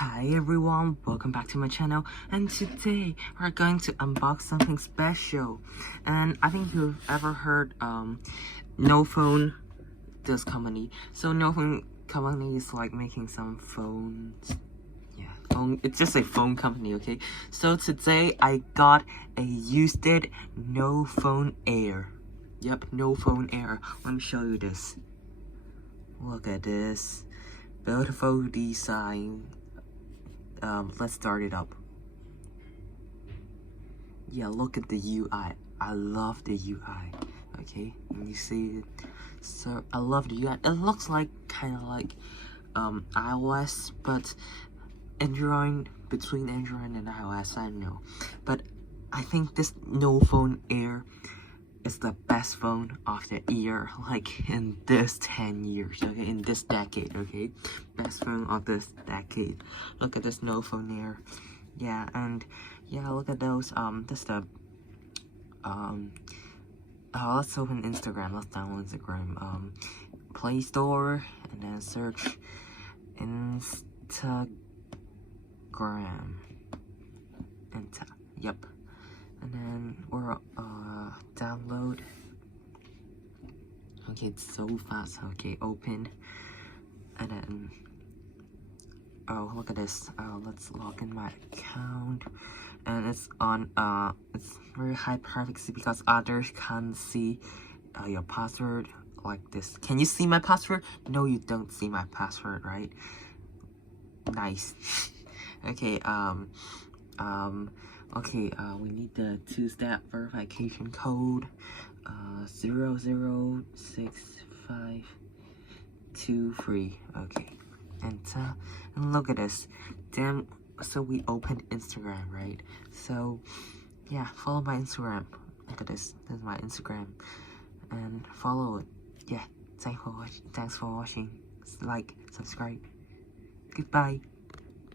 Hi everyone, welcome back to my channel, and today we're going to unbox something special. And I think you've ever heard NoPhone, this company. So NoPhone company is like making some phones. Yeah, it's just a phone company, okay? So today I got a used NoPhone Air. Yep, NoPhone Air. Let me show you this. Look at this beautiful design. Let's start it up. Yeah, look at the UI. I love the UI. Okay, and you see it. So I love the UI. It looks like kind of like iOS, but Android, between Android and iOS, I don't know. But I think this NoPhone Air is the best phone of the year, like in this 10 years, okay, in this decade, okay, best phone of this decade. Look at this NoPhone Air. Yeah, and yeah, look at those, this the, let's open Instagram, let's download Instagram, Play Store, and then search Instagram, yep, and then we're, download. Okay, it's so fast. Okay, open, and then, oh, look at this. Let's log in my account, and it's on, it's very high privacy because others can't see your password like this. Can you see my password? No, you don't see my password, right? Nice. Okay, okay, we need the two-step verification code, 006523, okay, enter, and look at this, damn, so we opened Instagram, right? So, yeah, follow my Instagram, look at this is my Instagram, and follow it, yeah, thanks for watching, like, subscribe, goodbye.